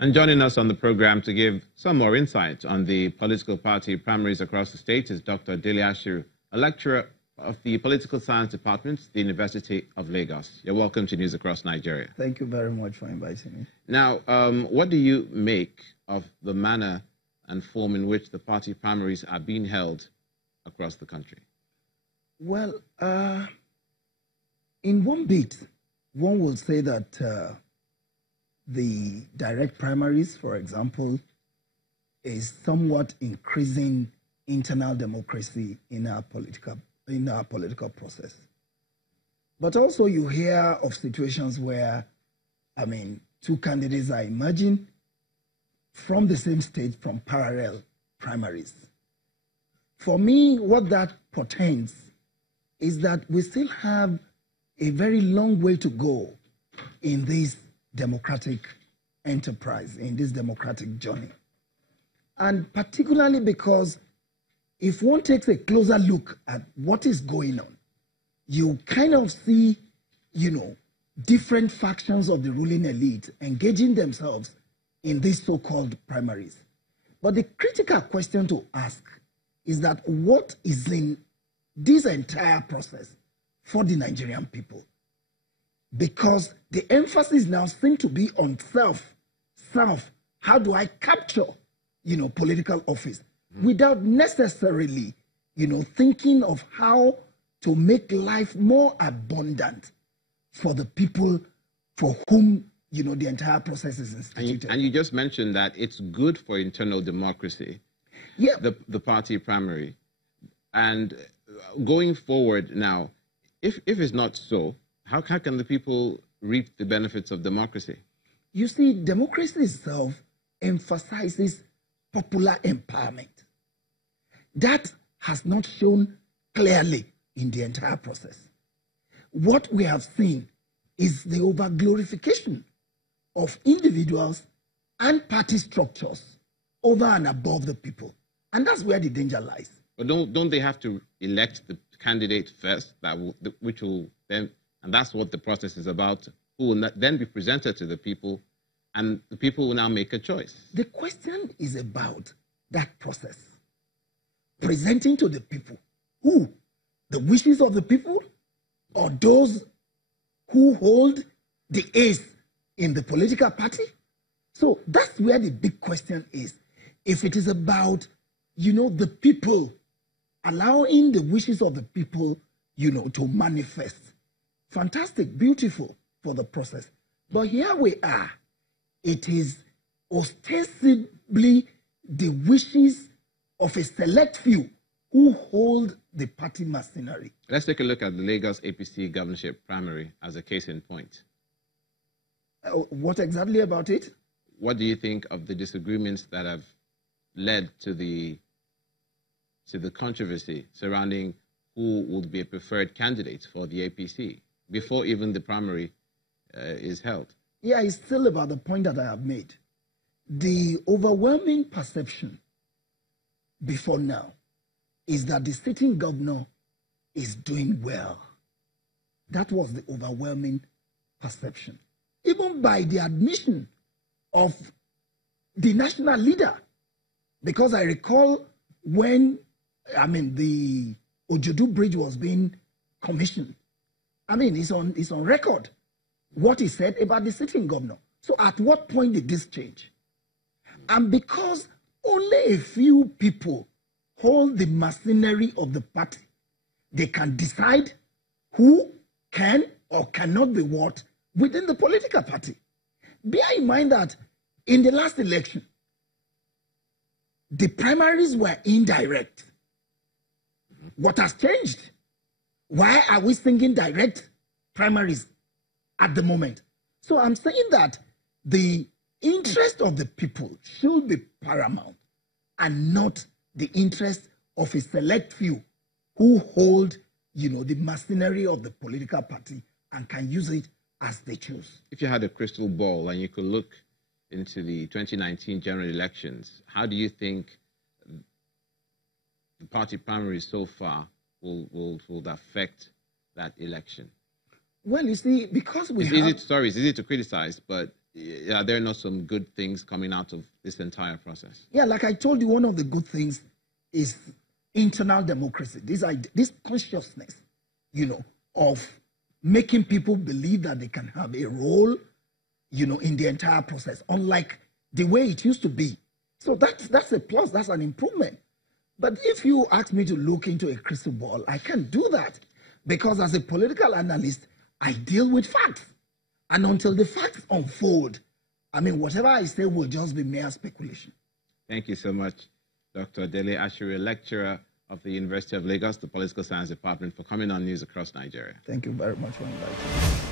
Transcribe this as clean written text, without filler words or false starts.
And joining us on the program to give some more insight on the political party primaries across the state is Dr. Ashiru, a lecturer of the Political Science Department, the University of Lagos. You're welcome to News Across Nigeria. Thank you very much for inviting me. Now, what do you make of the manner and form in which the party primaries are being held across the country? Well, in one bit, one will say that the direct primaries, for example, is somewhat increasing internal democracy in our political process. But also you hear of situations where, two candidates are emerging from the same state from parallel primaries. For me, what that portends is that we still have a very long way to go in this democratic enterprise, in this democratic journey. And particularly because if one takes a closer look at what is going on, you kind of see, different factions of the ruling elite engaging themselves in these so-called primaries. But the critical question to ask is that what is in this entire process for the Nigerian people? Because the emphasis now seems to be on self. How do I capture, political office without necessarily, thinking of how to make life more abundant for the people for whom, the entire process is instituted. And you just mentioned that it's good for internal democracy, the party primary. And going forward now, if it's not so, how can the people reap the benefits of democracy? You see, democracy itself emphasizes popular empowerment. That has not shown clearly in the entire process. What we have seen is the overglorification of individuals and party structures over and above the people. And that's where the danger lies. But don't they have to elect the candidate first, which will then... And that's what the process is about, who will then be presented to the people, and the people will now make a choice. The question is about that process. Presenting to the people. Who? The wishes of the people? Or those who hold the ace in the political party? So that's where the big question is. If it is about, the people, allowing the wishes of the people, to manifest. Fantastic, beautiful for the process. But here we are. It is ostensibly the wishes of a select few who hold the party machinery. Let's take a look at the Lagos APC governorship primary as a case in point. What exactly about it? What do you think of the disagreements that have led to the controversy surrounding who would be a preferred candidate for the APC before even the primary is held? Yeah, it's still about the point that I have made. The overwhelming perception before now is that the sitting governor is doing well. That was the overwhelming perception. Even by the admission of the national leader. Because I recall when, the Ojudu Bridge was being commissioned, it's on record what he said about the sitting governor. So at what point did this change? And because only a few people hold the machinery of the party, they can decide who can or cannot be what within the political party. Bear in mind that in the last election, the primaries were indirect. What has changed? Why are we singing direct primaries at the moment? So I'm saying that the interest of the people should be paramount and not the interest of a select few who hold, the machinery of the political party and can use it as they choose. If you had a crystal ball and you could look into the 2019 general elections, how do you think the party primaries so far will affect that election? Well, you see, because it's easy to criticize, but there are not some good things coming out of this entire process? Yeah, like I told you, one of the good things is internal democracy. This consciousness, of making people believe that they can have a role, in the entire process, unlike the way it used to be. So that's a plus, that's an improvement. But if you ask me to look into a crystal ball, I can't do that, because as a political analyst, I deal with facts. And until the facts unfold, whatever I say will just be mere speculation. Thank you so much, Dr. Dele Ashiru, lecturer of the University of Lagos, the Political Science Department, for coming on News Across Nigeria. Thank you very much for inviting me.